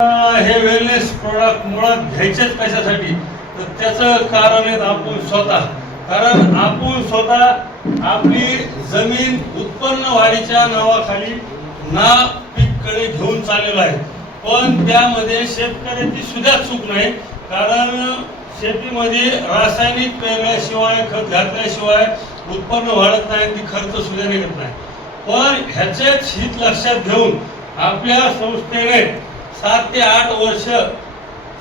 हे wellness product मुळात घ्यायचेच कशासाठी तर त्याचं कारण आहे आपण स्वतः. कारण आपण स्वतः आपली जमीन उत्पन्न वाढीच्या नावाखाली ना पीककडे घेऊन चाललेलो आहे. पण त्यामध्ये शेतकऱ्याची सुद्धा चूक नाही. कारण शेतीमध्ये रासायनिक पेरल्याशिवाय खत घातल्याशिवाय उत्पन्न वाढत नाही, ती खर्च सुद्धा निघत नाही. पण ह्याचेच हित लक्षात घेऊन आपल्या संस्थेने 7 ते 8 वर्ष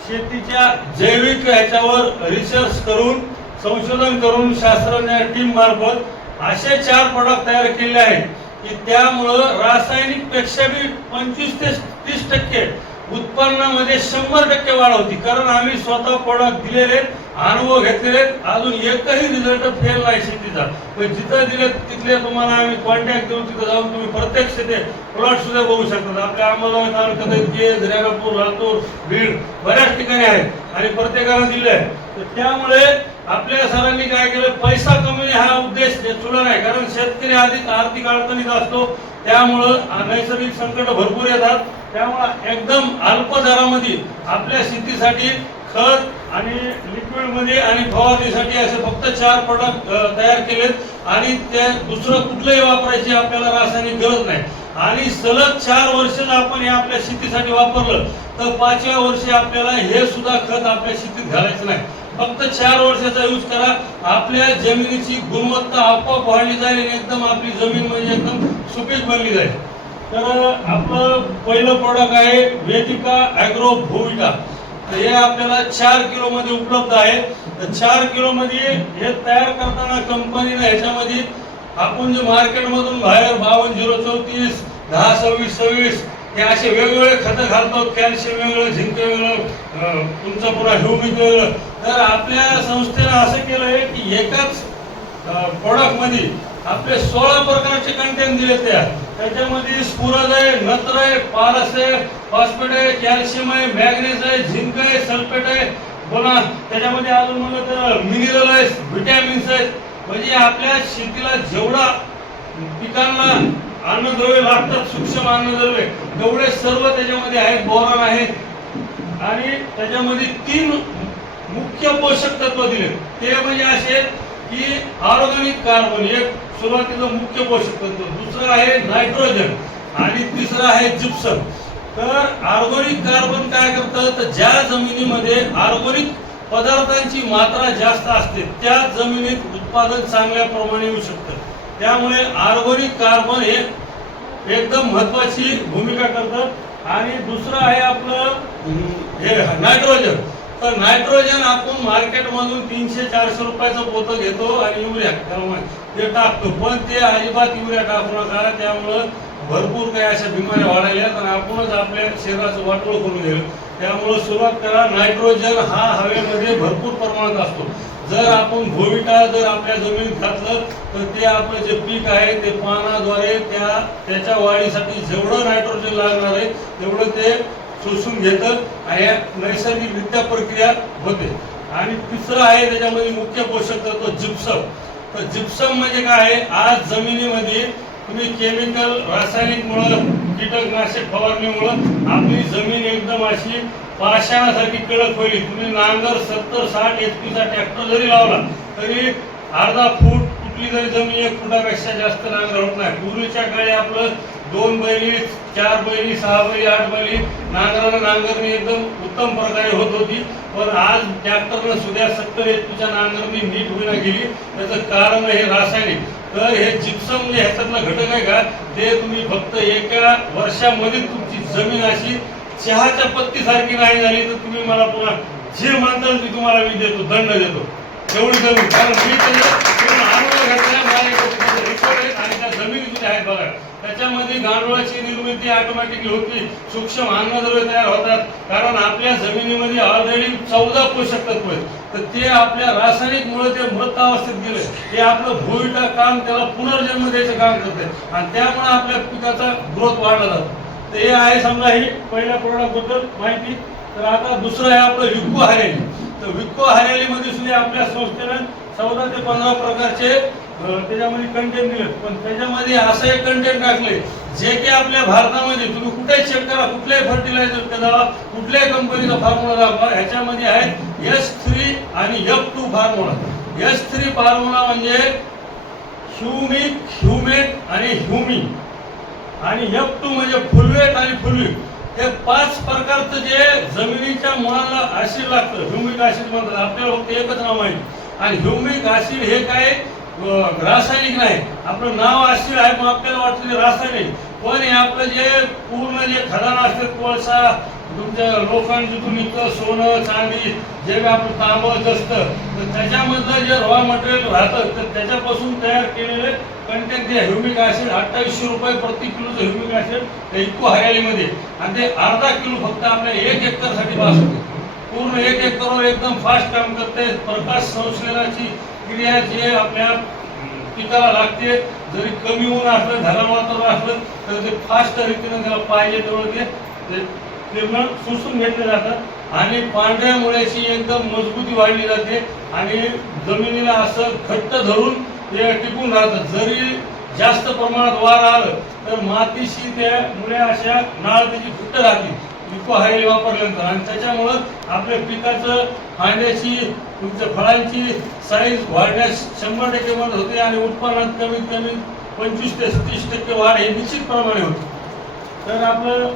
शेतीच्या जैविक ह्याच्यावर रिसर्च करून संशोधन करून शास्त्रज्ञ टीम मार्फत असे 4 प्रोडक्ट तयार केले आहेत की त्यामुळं रासायनिक पेक्षा बी 25 ते 30% उत्पन्नामध्ये 100% वाढ होती. कारण आम्ही स्वतः प्रोडक्ट दिलेले, अनुभव घेतलेले, अजून एकही रिझल्ट फेल नाही शेतीचा. पण जिथं दिले तिथले तुम्हाला आम्ही कॉन्टॅक्ट देऊन तिथं जाऊन तुम्ही प्रत्यक्ष ते प्लॉट सुद्धा बघू शकता. आपल्या अंबाजोगाई तालुक्यात रेणापूर, लातूर, बीड बऱ्याच ठिकाणी आहेत आणि प्रत्येकाला दिले आहे. तर त्यामुळे आपल्या सरांनी काय केलं, पैसा कमवणे हा उद्देश चुला नाही. कारण शेतकरी अधिक आर्थिक अडचणीत असतो, त्यामुळं नैसर्गिक संकट भरपूर येतात. त्यामुळे एकदम अल्प दरामध्ये आपल्या शेतीसाठी खत आणि लिक्विड मध्ये आणि फवारणीसाठी असे फक्त 4 प्रोडक्ट तयार केलेत आणि ते दुसरं कुठलंही वापरायची आपल्याला रासायनिक गरज नाही. आणि सलग 4 वर्ष आपण हे आपल्या शेतीसाठी वापरलं तर 5व्या वर्षी आपल्याला हे सुद्धा खत आपल्या शेतीत घालायचं नाही. फक्त 4 वर्षाचा यूज करा. आपल्या जमिनीची गुणवत्ता आपोआप वाढली जाईल आणि एकदम आपली जमीन म्हणजे एकदम सुपीक बनली जाईल. तर आपलं पहिलं प्रोडक्ट आहे वेदिका ॲग्रो भूविटा. हे आपल्याला 4 किलो मध्ये उपलब्ध आहे. तर 4 किलो मध्ये हे तयार करताना कंपनीने ह्याच्यामध्ये आपण जे मार्केटमधून बाहेर 52-034, 10-26-26 हे असे वेगवेगळे खतं घालतो. कॅल्शियम वेगळं, झिंक वेगळं, तुमचं पुन्हा ह्युमिक वेगळं. तर आपल्या संस्थेनं असं केलं आहे की एकाच प्रोडक्ट मध्ये आपले 16 प्रकारचे कंटेंट दिले. त्याच्यामध्ये स्फुरद आहे, नत्र आहे, पारस आहे, फॉस्फेट आहे, कॅल्शियम आहे, मॅग्नेस आहे, झिंक आहे, सल्फेट आहे, पुन्हा त्याच्यामध्ये अजून म्हणलं तर मिनरल आहे, व्हिटॅमिन्स आहेत. म्हणजे आपल्या शेतीला जेवढा पिकांना अन्नद्रव्य लागतात, सूक्ष्म अन्नद्रव्य, तेवढे सर्व त्याच्यामध्ये आहेत. बोरॉन आहे आणि त्याच्यामध्ये 3 मुख्य पोषक तत्व दिले. ते म्हणजे असे की ऑर्गॅनिक कार्बन एक सुरुवातीचं मुख्य पोषक तत्व, दुसरं आहे नायट्रोजन आणि तिसरं आहे जिप्सम. तर ऑर्गॅनिक कार्बन काय करतं, तर ज्या जमिनीमध्ये ऑर्गॅनिक पदार्थांची मात्रा जास्त असते त्या जमिनीत उत्पादन चांगल्या प्रमाणे येऊ शकतं. त्यामुळे ऑर्गॅनिक कार्बन हे एकदम महत्वाची भूमिका करतं. आणि दुसरं आहे आपलं हे नायट्रोजन. तर नायट्रोजन आपण मार्केटमधून 300-400 रुपयाचं पोतं घेतो आणि युरिया ते टाकतो. पण ते अजिबात युरिया टाकू नका. त्यामुळं भरपूर काही अशा बिमाऱ्या वाढायला आणि आपणच आपल्या शरीराचं वाटोळ करून गेलो. त्यामुळं सुरुवात करा. नायट्रोजन हा हवेमध्ये भरपूर प्रमाणात असतो. जर आपण भूविटा जर आपल्या जमिनीत घातलं तर ते आपलं जे पीक आहे ते पानाद्वारे त्याच्या वाढीसाठी जेवढं नायट्रोजन लागणार आहे तेवढं ते शोषून घेतं आणि नैसर्गिकरित्या प्रक्रिया होते. आणि तिसरं आहे त्याच्यामध्ये मुख्य पोषक तत्व जिप्सम. तर जिप्सम म्हणजे काय आहे, आज जमिनीमध्ये तुम्ही केमिकल रासायनिकमुळं कीटकनाशक फवारणीमुळं आपली जमीन एकदम अशी पाषाणासारखी कडक होईल. तुम्ही नांगर 70-60 HP चा ट्रॅक्टर जरी लावला तरी अर्धा फूट कुठली जरी जमीन 1 फुटापेक्षा जास्त नांगर होत नाही. पूर्वीच्या काळी आपलं 2 बैली, 4 बैली, 6 बैली, 8 बैली नांगरानं नांगरणी एकदम उत्तम प्रकारे होत होती. पण आज ट्रॅक्टरनं सुद्धा 70 HP च्या नांगरणी नीट होईना गेली. त्याचं कारण हे रासायनिक. तर हे जिप्सम म्हणजे ह्याच्यातला घटक आहे का, ते तुम्ही फक्त एका वर्षामध्ये तुमची जमीन अशी चहाच्या पत्तीसारखी नाही झाली तर तुम्ही मला पुन्हा जे म्हणताल ते तुम्हाला मी देतो, दंड देतो. एवढी जमीन, कारण मी अनुभव घेतला आणि त्या जमिनी सुद्धा आहेत बघा. त्याच्यामध्ये गांडुळाची निर्मिती ऑटोमॅटिकली होती, सूक्ष्म अन्नद्रव्य तयार होतात. कारण आपल्या जमिनीमध्ये ऑलरेडी 14 पोषक तत्व आहेत. तर ते आपल्या रासायनिकमुळे ते मृत अवस्थेत गेले. हे आपलं भूविटा काम त्याला पुनर्जन्म द्यायचं काम करते आणि त्यामुळे आपल्या पिकाचा ग्रोथ वाढला जातो. तर हे आहे समजा ही पहिल्या प्रोडक्ट बद्दल माहिती. तर आता दुसरं आहे आपलं विको हरियाली. तर विको हरियालीमध्ये सुद्धा आपल्या संस्थेनं 14 ते 15 प्रकारचे त्याच्यामध्ये कंटेंट दिले, पण त्याच्यामध्ये असं एक कंटेंट टाकले जे की आपल्या भारतामध्ये तुम्ही कुठेही चेक करा, कुठल्याही फर्टिलायझर जावा, कुठल्याही कंपनीचा फॉर्म्युला दाखवा, ह्याच्यामध्ये आहे S3 आणि F2 फॉर्म्युला. S3 फॉर्म्युला म्हणजे ह्युमिक, ह्युमेट आणि ह्युमी, आणि F2 म्हणजे फुलवेट आणि फुलविक. हे 5 प्रकारचं जे जमिनीच्या मुळाला ऍसिड लागतं, ह्युमिक ऍसिड म्हणतात. आपल्याला फक्त एकच नाव माहिती. आणि ह्युमिक ऍसिड हे काय रासायनिक नाही, आपलं नाव ऍसिड आहे पण आपल्याला वाटतं ते रासायनिक, पण हे आपलं जे पूर्ण जे खदान असते, कोळसा, तुमच्या लोखंड जिथून निघतं, सोनं चांदी, जे आपलं तांबच असतं, तर त्याच्यामधलं जे रॉ मटेरियल राहतं, तर त्याच्यापासून तयार केलेले कंटेंट ते ह्युमिक ऍसिड. 2800 रुपये प्रति किलोचं ह्युमिक ऍसिड इको हरियालीमध्ये, आणि ते अर्धा किलो फक्त आपल्या 1 एकरसाठी पास होते. पूर्ण 1 एकरवर एकदम फास्ट काम करते. प्रकाश संश्लेषणाची क्रिया जे आपल्या पिकाला लागते, जरी कमी ऊन असलं, ढगाळ वातावरण असलं, तर ते फास्ट रीतीने त्याला पाहिजे तेवढं ते किरण शोषून घेतले जातात, आणि पांढऱ्या मुळ्याची एकदम मजबूती वाढली जाते, आणि जमिनीला असं घट्ट धरून ते टिकून राहतात. जरी जास्त प्रमाणात वार आलं तर मातीशी त्या मुळे अशा नाळ त्याची घट्ट राहते इको हरियाली वापरल्यानंतर, आणि त्याच्यामुळं आपल्या पिकाचं फांद्याची, तुमच्या फळांची साईज वाढण्यास 100% मदत होते, आणि उत्पन्नात कमीत कमी 25 ते 30% वाढ हे निश्चितप्रमाणे होते. तर आपलं,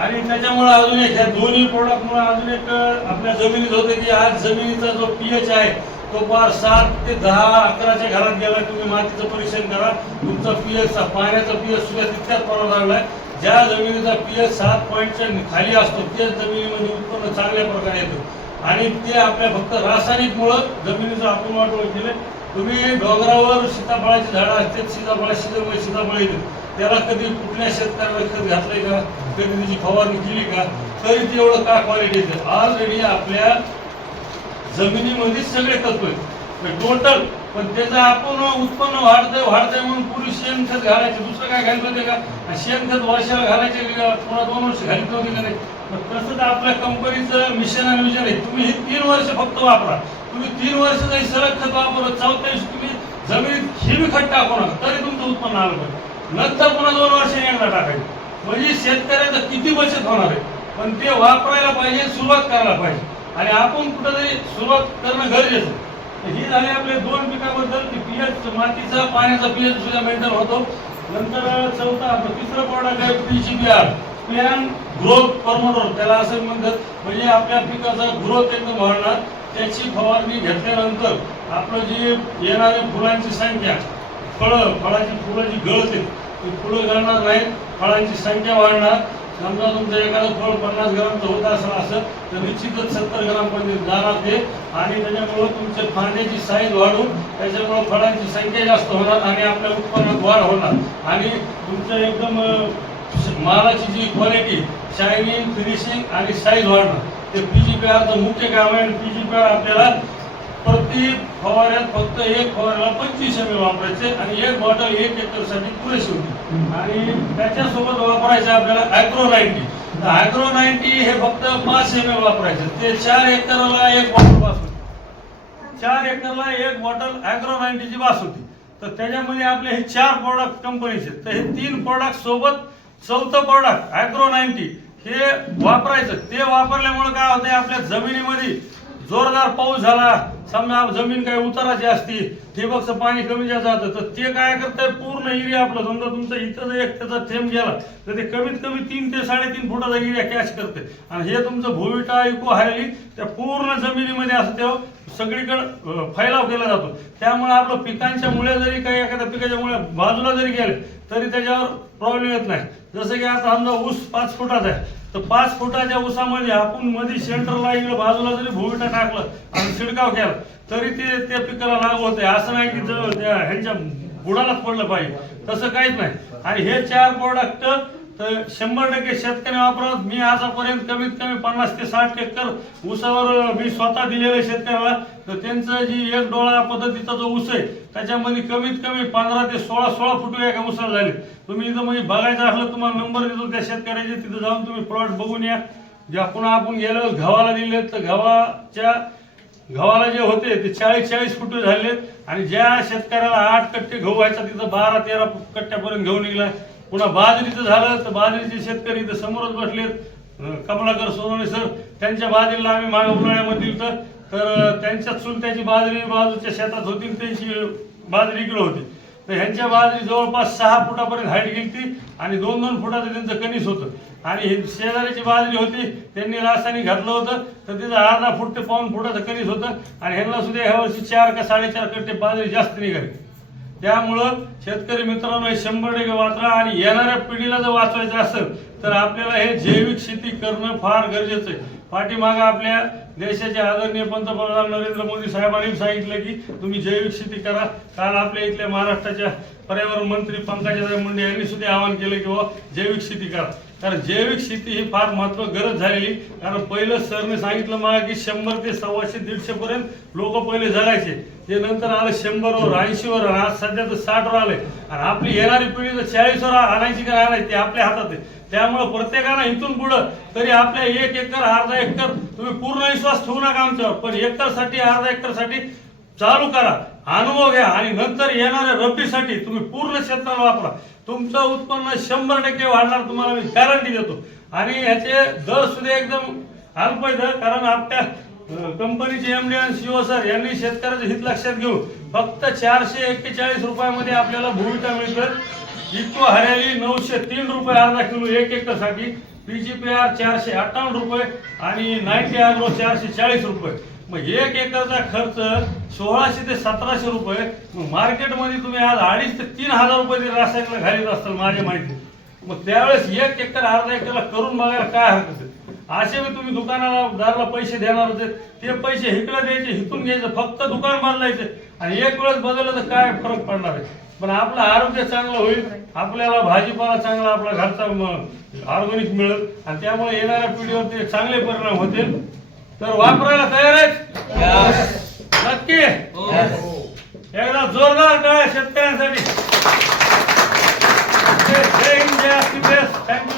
आणि त्याच्यामुळे अजून एक, ह्या दोन्ही प्रोडक्टमुळे अजून एक आपल्या जमिनीत होते की आज जमिनीचा जो pH आहे तो पार 7 ते 10, 11च्या घरात गेला. तुम्ही मातीचं परीक्षण करा, तुमचा pH, पाण्याचा pH सुद्धा तितक्याच प्रमाणात लागलाय. ज्या जमिनीचा pH 7 पॉईंटच्या खाली असतो त्याच जमिनीमध्ये उत्पन्न चांगल्या प्रकारे येतं, आणि ते आपल्या फक्त रासायनिकमुळं जमिनीचं आपण वाटोळ केले. तुम्ही डोंगरावर सीताफळाची झाडं असतात, सीताफळ येते, त्याला कधी कुठल्या शेतकऱ्याला खत घातलंय का, कधी त्याची फवारणी केली का, तरी ते एवढं का क्वालिटी येते. ऑलरेडी आपल्या जमिनीमध्ये सगळे तत्व आहेत टोटल, पण त्याचं आपण उत्पन्न वाढतंय म्हणून पुरी शेणखत घालायचे, दुसरं काय घालत होते का? शेणखत वर्षाला घालायचे, पुन्हा 2 वर्ष घालीत नव्हते का नाही. तसंच आपल्या कंपनीचं मिशन आणि विजन आहे, तुम्ही हे 3 वर्ष फक्त वापरा. तुम्ही 3 वर्ष जरी सलग खत वापरत, 4थ्या दिवशी तुम्ही जमिनीत हे बी खत टाकू नका, तरी तुमचं उत्पन्न आलं पाहिजे. नंतर पुन्हा 2 वर्षांनी एकदा टाकायचं, म्हणजे शेतकऱ्याचं किती बचत होणार आहे. पण ते वापरायला पाहिजे, सुरुवात करायला पाहिजे, आणि आपण कुठंतरी सुरुवात करणं गरजेचं. ही झाली आपल्या 2 पिकाबद्दल की pH, मातीचा, पाण्याचा pH सुद्धा मेंटेन होतो. नंतर तिसरं प्रॉडक्ट आहे PGPR, प्लांट ग्रोथ प्रमोटर, त्याला असं म्हणतात. म्हणजे आपल्या पिकाचा ग्रोथ एकदम वाढणार. त्याची फवारणी घेतल्यानंतर आपलं जे येणाऱ्या फुलांची संख्या, फळाची फुलं जी गळते ती फुलं गळणार नाहीत, फळांची संख्या वाढणार. समजा तुमचं एखादं फळ 50 ग्रामचं होत असेल असं, तर निश्चितच 70 ग्रामपर्यंत जाणार ते, आणि त्याच्यामुळं तुमच्या फांद्याची साईज वाढून त्याच्यामुळं फळांची संख्या जास्त होणार, आणि आपल्या उत्पन्नात वाढ होणार, आणि तुमचं एकदम मालाची जी क्वालिटी, शायनिंग, फिनिशिंग आणि साईज वाढणार. ते PGPRचं मुख्य काम आहे. PGPR आपल्याला प्रति फवाऱ्यात फक्त 1 फवाऱ्याला 25 ml वापरायचे, आणि 1 बॉटल 1 एकरसाठी पुरेशी होती. आणि त्याच्यासोबत वापरायचं आपल्याला ॲग्रो-90. तर ॲग्रो-90 हे फक्त 5 ml वापरायचं, ते 4 एकरला 1 बॉटल पास होती. 4 एकरला 1 बॉटल ॲग्रो-90ची पास होती. तर त्याच्यामध्ये आपले हे 4 प्रोडक्ट कंपनीचे, तर हे 3 प्रोडक्ट सोबत 4थं प्रोडक्ट ॲग्रो-90 हे वापरायचं. ते वापरल्यामुळे काय होतंय, आपल्या जमिनीमध्ये जोरदार पाऊस झाला, समजा जमीन काही उताराची असती, ठिबकचं पाणी कमी जास्त जातं, तर ते काय करतंय, पूर्ण एरिया आपलं, समजा तुमचं इथं जर एक त्याचा थेंब गेला तर ते कमीत कमी 3 ते 3.5 फुटाचा एरिया कॅच करते, आणि हे तुमचं भूविटा, इको हरियाली त्या पूर्ण जमिनीमध्ये असं तेव्हा सगळीकडे फैलाव केला जातो. त्यामुळे आपलं पिकांच्या मुळे जरी काही एखाद्या पिकाच्या मुळे बाजूला जरी गेले तरी त्याच्यावर प्रॉब्लेम येत नाही. जसं की आता समजा ऊस 5 फुटाचा आहे, तर 5 फुटाच्या ऊसामध्ये आपण मध्ये सेंटरला इकडे बाजूला जरी भूविटा टाकलं आणि शिडकाव केला तरी ते त्या पिकाला लागू होते. असं नाही की त्या ह्यांच्या बुडालाच पडलं पाहिजे, तसं काहीच नाही. आणि हे 4 प्रोडक्ट तर 100% शेतकरी वापरत. मी आतापर्यंत कमीत कमी 50 ते 60 एकर ऊसावर मी स्वतः दिलेलं शेतकऱ्याला, तर त्यांचं जी 1 डोळा पद्धतीचा जो ऊस आहे त्याच्यामध्ये कमीत कमी 15 ते 16 फुट एका ऊसाला झाले. तुम्ही इथं म्हणजे बघायचं असलं तुम्हाला नंबर देतो त्या शेतकऱ्याचे, तिथं जाऊन तुम्ही प्लॉट बघून या. ज्या पुन्हा आपण गेलो गव्हाला दिले, तर गव्हाच्या गव्हाला जे होते ते 40-40 फुट झालेत आणि ज्या शेतकऱ्याला 8 कट्टे गहू व्हायचा तिथं 12-13 कट्ट्यापर्यंत घेऊन निघलाय. पुन्हा बाजरीचं झालं तर बाजरीचे शेतकरी इथं समोरच बसलेत, कमलाकर सोनवणे सर, त्यांच्या बाजरीला आम्ही मागे उन्हाळ्यामध्ये दिलं तर त्यांच्या चुलत्याची बाजरी बाजूच्या शेतात होती, त्यांची बाजरी इकडे होती. तर ह्यांच्या बाजरी जवळपास 6 फुटापर्यंत हाईट गेली आणि 2-2 फुटाचं त्यांचं कणीस होतं. आणि शेजाऱ्याची बाजरी होती, त्यांनी रासायनिक घातलं होतं तर तिथं अर्धा फूट ते 1.5 फुटाचं कणीस होतं आणि ह्यांना सुद्धा ह्या वर्षी 4 का 4.5 कट्टे बाजरी जास्त निघाली. त्यामुळं शेतकरी मित्रांनो हे 100% वाचवा आणि येणाऱ्या पिढीला जर वाचवायचं असेल तर आपल्याला हे जैविक शेती करणं फार गरजेचं आहे. पाठीमागं आपल्या देशाचे आदरणीय पंतप्रधान नरेंद्र मोदी साहेबांनी सांगितलं की तुम्ही जैविक शेती करा. काल आपल्या इथल्या महाराष्ट्राच्या पर्यावरण मंत्री पंकजाताई मुंडे यांनी सुद्धा आवाहन केलं की बाबा जैविक शेती करा. कारण जैविक शेती ही फार गरज झालेली. कारण पहिलं सरने सांगितलं मला की 100 ते 125-150 पर्यंत लोक पहिले जगायचे, ते नंतर आलं 100वर 80वर, आज सध्या तर 60वर आले आणि आपली येणारी पिढी तर 40वर आणायची का आणायची ते आपल्या हातात आहे. त्यामुळं प्रत्येकानं इथून पुढं तरी आपल्या 1 एकर अर्धा एकर तुम्ही पूर्ण विश्वास ठेवू नका आमच्यावर, पण एकरसाठी अर्धा एकरसाठी चालू करा, अनुभव घ्या आणि नंतर येणाऱ्या रब्बीसाठी तुम्ही पूर्ण क्षेत्राला वापरा. तुमचं उत्पन्न 100% वाढणार, तुम्हाला मी गॅरंटी देतो. आणि ह्याचे दर सुद्धा एकदम अल्प आहेत, कारण आपल्या कंपनीचे एमडी आणि सीओ सर यांनी शेतकऱ्याचं हित लक्षात घेऊन फक्त 441 रुपयामध्ये आपल्याला भूविका मिळतं. इको हरियाली 903 रुपये अर्धा किलो 1 एकरसाठी, PGPR 458 रुपये आणि 90 ॲग्रो 440 रुपये. मग 1 एकरचा खर्च 1600 ते 1700 रुपये. मग मार्केटमध्ये तुम्ही आज 2,500 ते 3,000 रुपये रासायनिकला घालीत असताल माझ्या माहिती. मग त्यावेळेस 1 एकर अर्धा एकरला करून बघायला काय हरकत आहे. असे मी तुम्ही दुकानादाराला पैसे देणार होते, ते पैसे इकडे द्यायचे, इथून घ्यायचं, फक्त दुकान बदलायचे आणि एक वेळेस बदललं तर काय फरक पडणार आहे. पण आपलं आरोग्य चांगलं होईल, आपल्याला भाजीपाला चांगला आपला घरचा ऑर्गॅनिक मिळेल आणि त्यामुळे येणाऱ्या पिढीवरती चांगले परिणाम होतील. तर वापरायला तयार आहेत नक्की? एकदा जोरदार टाळ्या शेतकऱ्यांसाठी. जय हिंद, जय थँक्यू.